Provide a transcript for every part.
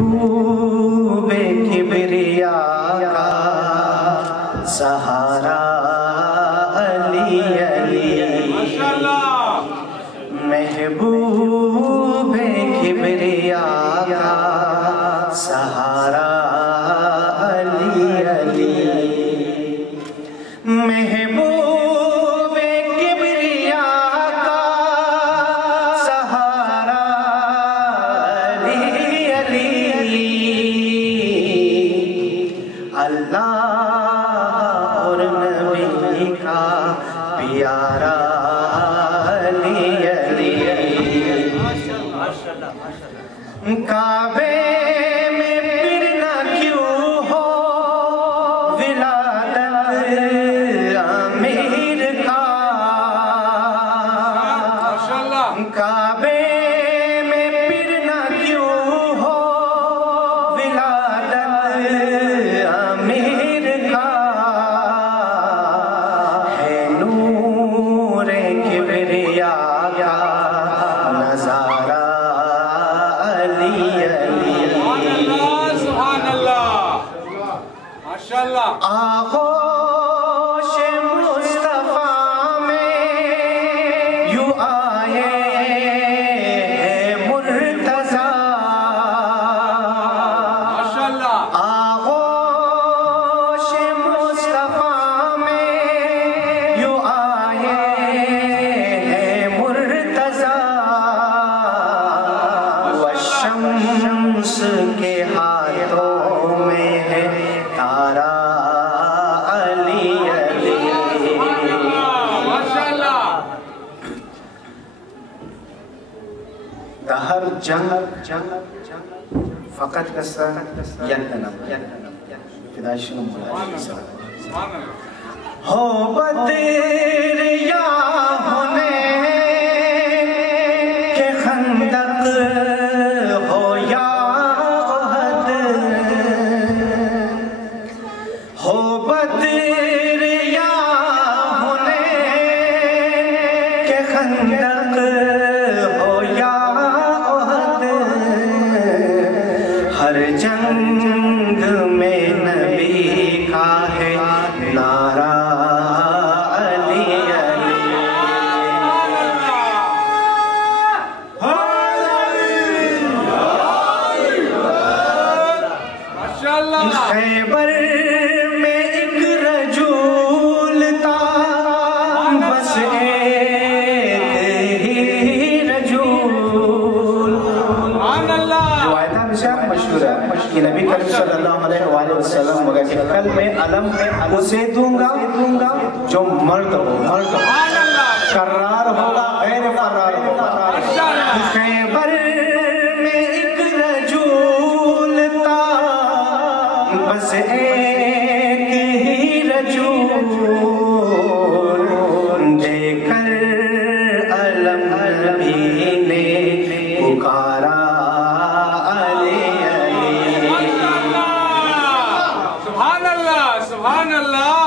महबूबे किबरिया का सहारा अली अली, महबूबे किबरिया का सहारा अली अली, महबूबे किबरिया का सहारा अली अली, अल्लाह और नबी का प्यारा अली अली, काबे में फिर ना क्यों हो विलादत आमिर का, काबे में फिर ना क्यों हो विलादत आमिर का, है नूरे किबरिया का नजारा अली अली, सुभान अल्लाह माशाअल्लाह। आगोश मुस्तफा में यूं आए हैं मुर्तजा, माशाअल्लाह। आगोश मुस्तफा में यूं आए हैं मुर्तजा, शम्स के हाथों में है तारा अली अली, माशाअल्लाह। दहर जंग फकत कसर यंतनम फिदाशिन हो बदर या होने के खंदक हो या ओहद, हो बदर या होने के खंदक हो या ओहद, हर जंग में नबी का है नारा अली अली, खैबर में एक रजूल था, बस एक ही रजूल, रिवायत मशहूर है कि नबी करीम सल्लल्लाहु अलैहि वसल्लम मगर कल मैं अलम उसे दूंगा जो मर्द हो, करार होगा गैर फरार होगा। खैबर में एक रजूल था, बस एक ही रजूल, देकर अलम नबी ने पुकारा अली अली, सुभान अल्लाह सुभान अल्लाह।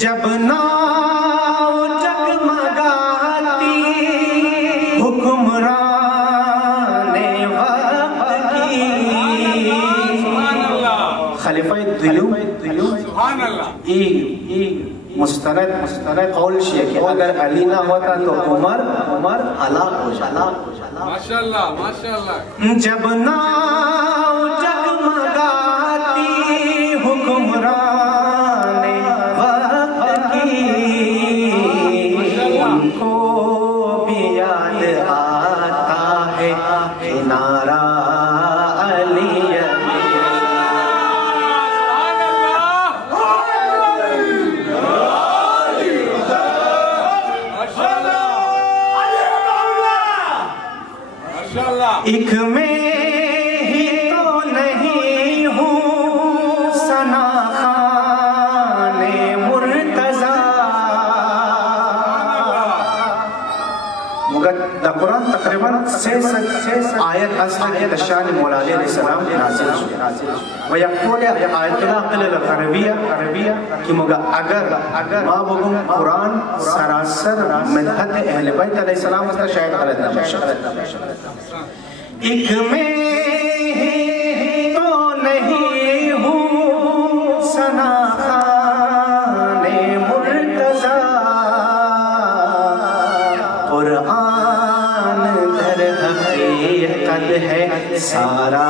जब नाव जगमगाती हुक्मराने वक्त की, खलीफा दिलूम सुभान अल्लाह। मुस्तनद कौल शेख कि अगर अली ना होता तो उमर हलाक हो जाता, माशाअल्लाह माशाअल्लाह। जब नाव जगमगाती हुक्मराने वक्त की, उनको भी याद आता है नारा अली अली, एक मैं ही तो नहीं हूँ सना खाने मुर्तजा, मगर कुरान तकरीबन 6 आयत असल शान मौला अलैहिस्सलाम नाज़िल हुई, व यक़ूल आयतुल अक़ल अरबिया कि मगर अगर मा बगुम कुरान सरासर मदहत अहले बैत अलैहिस्सलाम शायद गलत ना, एक में हकीकत है सारा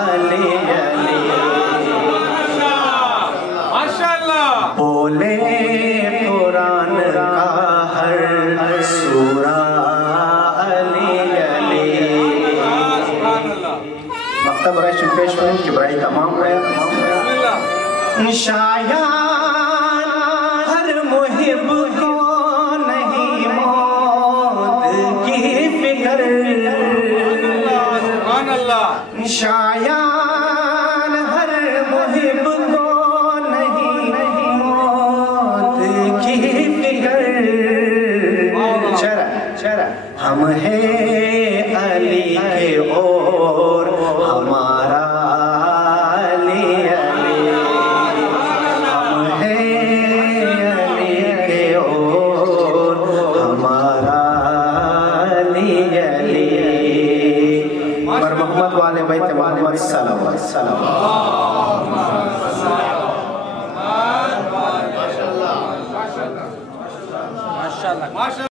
अली अली। माशाअल्लाह बोले कुरान का हर सूरा अली अली। मकतब राशि पेश करें कि भाई तमाम शायान हर मुहिब को नहीं मौत की फिक्र। शायान हर मुहिब को नहीं मौत की फिक्र। चरा हम हैं अली के और हमारा अली अली। हम हैं अली के और हमारा अली अली। पर मोहम्मद वाले बैत मोहम्मद सल्लल्लाहु अलैहि वसल्लम।